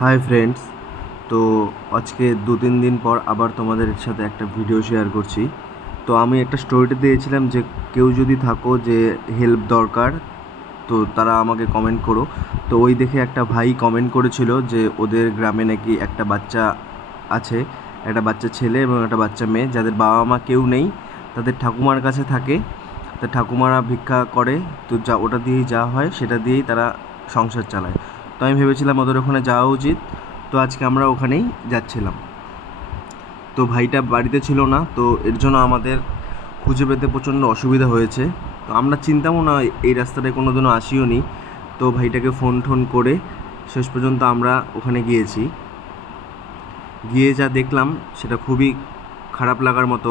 Hi friends, তো আজকে 2-3 দিন পর আবার তোমাদের সাথে একটা ভিডিও শেয়ার করছি। তো আমি একটা স্টোরিতে দিয়েছিলাম যে কেউ যদি থাকো যে হেল্প দরকার, তো তারা আমাকে কমেন্ট করো। তো ওই দেখে একটা ভাই কমেন্ট করেছিল যে ওদের গ্রামে নাকি একটা বাচ্চা আছে, একটা বাচ্চা ছেলে এবং একটা বাচ্চা মেয়ে, যাদের বাবা মা কেউ নেই, তাদের ঠাকুমার কাছে থাকে। তা ঠাকুমারা ভিক্ষা করে, তো যা ওটা দিয়েই যা হয় সেটা দিয়েই তারা সংসার চালায়। তো আমি ভেবেছিলাম ওদের ওখানে যাওয়া উচিত, তো আজকে আমরা ওখানেই যাচ্ছিলাম। তো ভাইটা বাড়িতে ছিল না, তো এর জন্য আমাদের খুঁজে পেতে প্রচণ্ড অসুবিধা হয়েছে। তো আমরা চিন্তামও না, এই রাস্তাটায় কোনো দিনও আসিও নি। তো ভাইটাকে ফোন টোন করে শেষ পর্যন্ত আমরা ওখানে গিয়েছি। গিয়ে যা দেখলাম সেটা খুবই খারাপ লাগার মতো।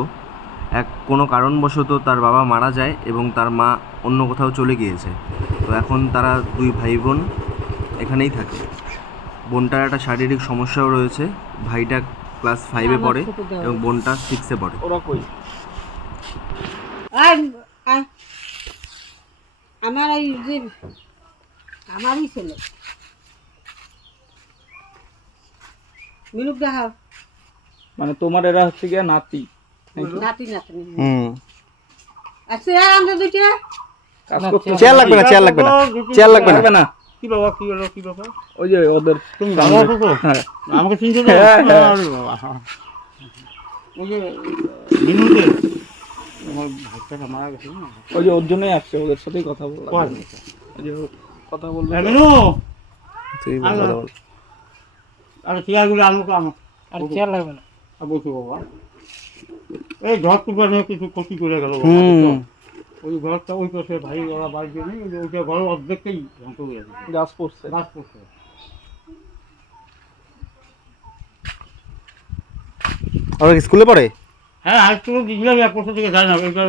কোনো কারণবশত তার বাবা মারা যায় এবং তার মা অন্য কোথাও চলে গিয়েছে। তো এখন তারা দুই ভাই বোন এখানেই থাকে। বোনটার একটা শারীরিক সমস্যাও রয়েছে। ভাইটা ক্লাস 5-এ পড়ে এবং বোনটা 6-এ পড়ে। ওরা কই? আমার এই যে আমারই ছেলে মিনুক দেখা মানে তোমার এরা হচ্ছে গিয়া নাতি নাতি নাতনি আচ্ছা আমরা দুইটা কাজ করতে চেয়ার লাগবে না, চেয়ার লাগবে না, চেয়ার লাগবে না। পারবে না। কি বাবা, কি হলো, কি বাবা? ওই যে ওদের তুমি বাবা কোকো? হ্যাঁ। আমাকে চিনতে তো? হ্যাঁ, হ্যাঁ। আরে বাবা, ওই যে মিনুকে আমার ভাইটা মারা গেছে না? ওই যে ওর জন্যই আসছে, ওদের সাথেই কথা বললাম। কোয়া? ওই যে কথা বললো। এই মিনু, তুই আলো। কথা বল। আরে চেয়ারগুলো আনবো আমার। আর চেয়ার লাগবে না আর বসো বাবা। এই ঘর টুকরা নিয়ে কিছু ক্ষতি করে গেল। ওই ঘরটা ওই পাশে ভাই ওরা বাড়ি নেই, ওইটা ঘর অর্ধেকটাই ধ্বংস হয়ে গেছে। গাছ পড়ছে। গাছ পড়ছে। ওরা কি স্কুলে পড়ে? হ্যাঁ, হাই স্কুলে গিয়েছিলাম, এক বছর থেকে যায় না। এটা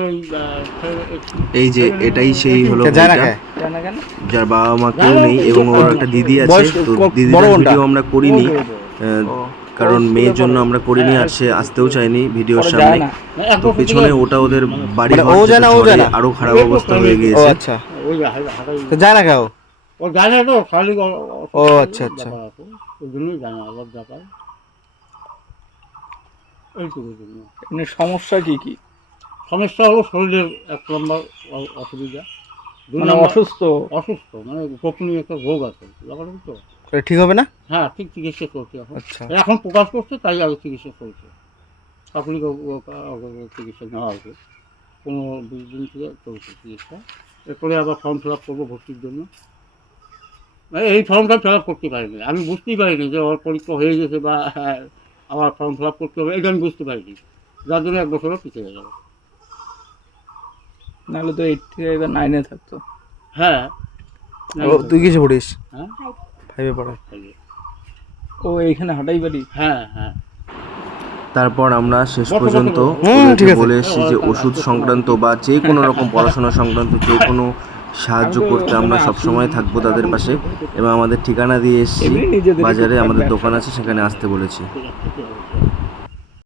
এই যে এটাই সেই হলো যায় না, ভাইটা, জানা কেন? যার বাবা মা কেউ নেই এবং ওর একটা দিদি আছে। বয়স তো বড় দিদির বোনটা। ভিডিও আমরা করিনি, ও, কারণ মেয়ের জন্য আমরা করিনি, আর সে আসতেও চায়নি ভিডিওর ওরা সামনে। যায় না। তো পেছনে ওটা ওদের বাড়ি মানে ঘর ও যেটা যায় না, ও ঝড়ে যায় না। আরো খারাপ অবস্থা হয়ে ও গিয়েছে। আচ্ছা, ওই হাঁটাই তো যায় না কেউ? ও যায় না, তো শারীরিক ও আচ্ছা, আচ্ছা। ব্যাপার আছে, ওই জন্যই যায় না, লজ্জা পায় এইটুকুর জন্য। এমনি সমস্যা কি কি? সমস্যা হলো শরীরের 1 নম্বর অসুবিধা, 2 মানে নম্বর অসুস্থ? অসুস্থ, মানে গোপনীয় একটা রোগ আছে, ব্যাপারটা তো। ঠিক হবে না? হ্যাঁ, ঠিক চিকিৎসা চলছে এখন। আচ্ছা। এখন প্রকাশ করছে, তাই আগে চিকিৎসা চলছে। প্রাথমিক চিকিৎসা নেওয়া হয়েছে, 15-20 দিন থেকে চলছে চিকিৎসা। এরপরে আবার ফর্ম ফিল আপ করবো ভর্তির জন্য। মানে এই ফর্মটা ফিল আপ করতে পারিনি, আমি বুঝতেই পারিনি যে ওর পরীক্ষা হয়ে গেছে বা আবার ফর্ম ফিল আপ করতে হবে, এটা আমি বুঝতে পারিনি, যার জন্য 1 বছরও পিছিয়ে গেল। নাহলে তো 8 থেকে এবার 9-এ থাকতো। হ্যাঁ, তুই কিসে পড়িস? হ্যাঁ, 5-এ পড়ে। ও এইখানে হাঁটাই বাড়ি? হ্যাঁ, হ্যাঁ। তারপর আমরা শেষ বসো, পর্যন্ত বসো, বসো। ওদেরকে ঠিক আছে। বলে এসেছি যে ওষুধ সংক্রান্ত বা যে কোনো রকম পড়াশোনা সংক্রান্ত যে কোনো সাহায্য করতে আমরা সবসময় থাকবো তাদের পাশে, এবং আমাদের ঠিকানা দিয়ে এসেছি এমনি নিজেদের বাজারে, টুকটাক আমাদের ব্যবসা। দোকান আছে, সেখানে আসতে বলেছি। ঠিক আছে, ঠিক আছে।